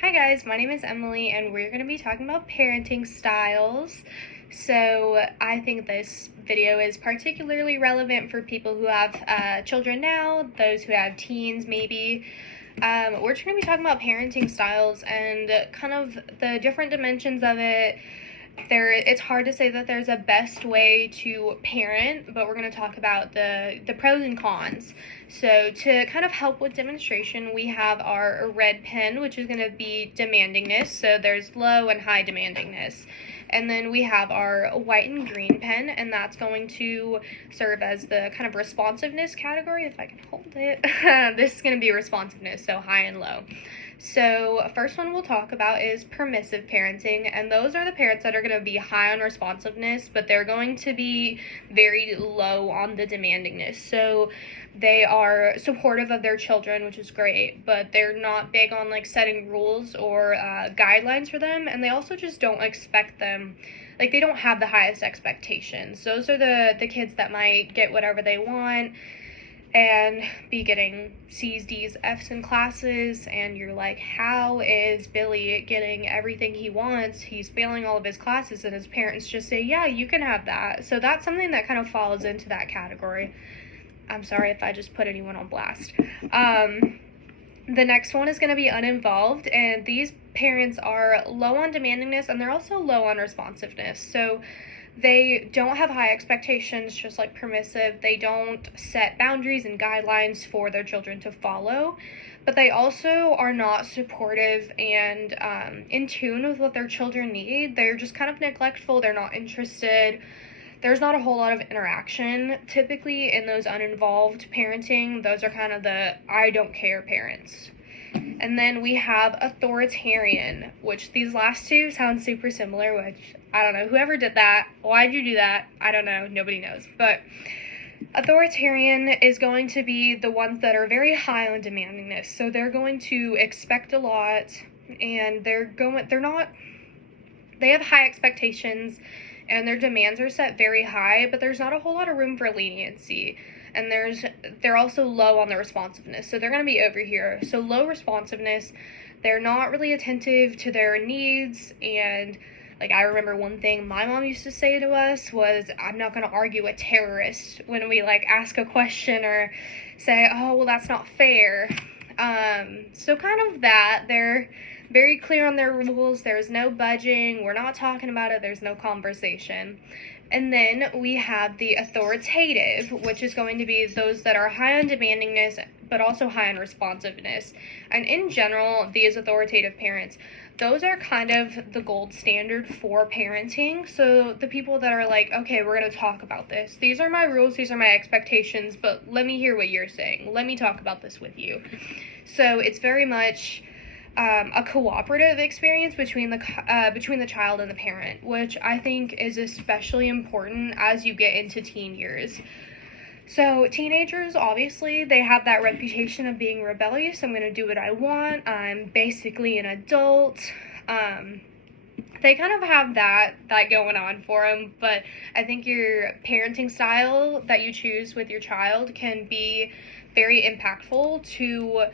Hi guys, my name is Emily and we're going to be talking about parenting styles. So I think this video is particularly relevant for people who have children now, those who have teens maybe. We're just going to be talking about parenting styles and kind of the different dimensions of it. It's hard to say that there's a best way to parent, but we're going to talk about the pros and cons. So to kind of help with demonstration, we have our red pen, which is going to be demandingness. So there's low and high demandingness. And then we have our white and green pen, and that's going to serve as the kind of responsiveness category, if I can hold it. This is going to be responsiveness, so high and low. So first one we'll talk about is permissive parenting, and those are the parents that are going to be high on responsiveness, but they're going to be very low on the demandingness. So they are supportive of their children, which is great, but they're not big on like setting rules or guidelines for them, and they also just don't expect them. Like, they don't have the highest expectations. Those are the kids that might get whatever they want and be getting C's, D's, F's in classes, and you're like, how is Billy getting everything he wants? He's failing all of his classes, and his parents just say, yeah, you can have that. So that's something that kind of falls into that category. I'm sorry if I just put anyone on blast. The next one is going to be uninvolved, and these parents are low on demandingness, and they're also low on responsiveness. So they don't have high expectations, just like permissive. They don't set boundaries and guidelines for their children to follow, but they also are not supportive and in tune with what their children need. They're just kind of neglectful. They're not interested. There's not a whole lot of interaction typically in those uninvolved parenting. Those are kind of the I don't care parents. And then we have authoritarian, which these last two sound super similar, which I don't know. Whoever did that, why'd you do that? I don't know. Nobody knows. But authoritarian is going to be the ones that are very high on demandingness. So they're going to expect a lot, and they have high expectations, and their demands are set very high, but there's not a whole lot of room for leniency. And they're also low on the responsiveness, so they're going to be over here. So low responsiveness, they're not really attentive to their needs, and like, I remember one thing my mom used to say to us was, I'm not going to argue with terrorists when we like ask a question or say, oh, well, that's not fair. So kind of that, they're very clear on their rules. There's no budging. We're not talking about it. There's no conversation. And then we have the authoritative, which is going to be those that are high on demandingness, but also high on responsiveness. And in general, these authoritative parents, those are kind of the gold standard for parenting. So the people that are like, okay, we're going to talk about this. These are my rules. These are my expectations, but let me hear what you're saying. Let me talk about this with you. So it's very much a cooperative experience between the child and the parent, which I think is especially important as you get into teen years. So teenagers, obviously, they have that reputation of being rebellious. I'm going to do what I want. I'm basically an adult. They kind of have that going on for them, but I think your parenting style that you choose with your child can be very impactful to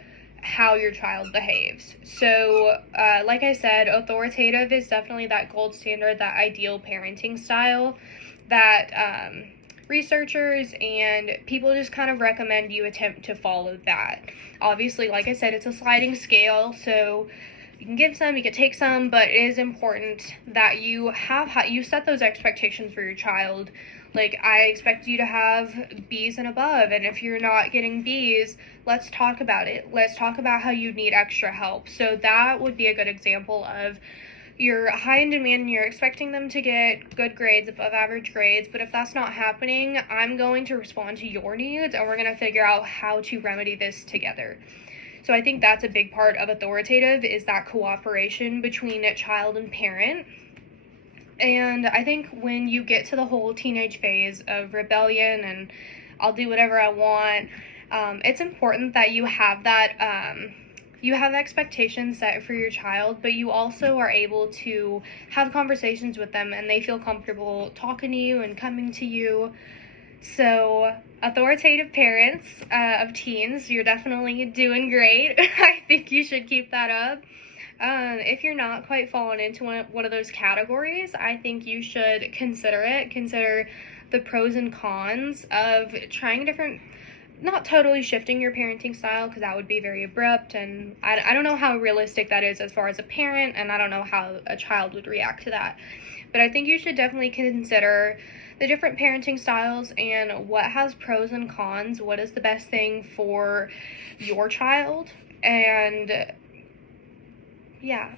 how your child behaves. So, like I said, authoritative is definitely that gold standard, that ideal parenting style that researchers and people just kind of recommend you attempt to follow that. Obviously, like I said, it's a sliding scale, so you can give some, you can take some, but it is important that you set those expectations for your child. Like, I expect you to have B's and above, and if you're not getting B's, let's talk about it. Let's talk about how you need extra help. So that would be a good example of you're high in demand and you're expecting them to get good grades, above average grades, but if that's not happening, I'm going to respond to your needs, and we're going to figure out how to remedy this together. So I think that's a big part of authoritative, is that cooperation between a child and parent. And I think when you get to the whole teenage phase of rebellion and I'll do whatever I want, it's important that you have that, you have expectations set for your child, but you also are able to have conversations with them and they feel comfortable talking to you and coming to you. So, authoritative parents of teens, you're definitely doing great. I think you should keep that up. If you're not quite falling into one of those categories, I think you should consider it. Consider the pros and cons of trying different, not totally shifting your parenting style, because that would be very abrupt, and I don't know how realistic that is as far as a parent, and I don't know how a child would react to that. But I think you should definitely consider the different parenting styles and what has pros and cons, what is the best thing for your child, and yeah.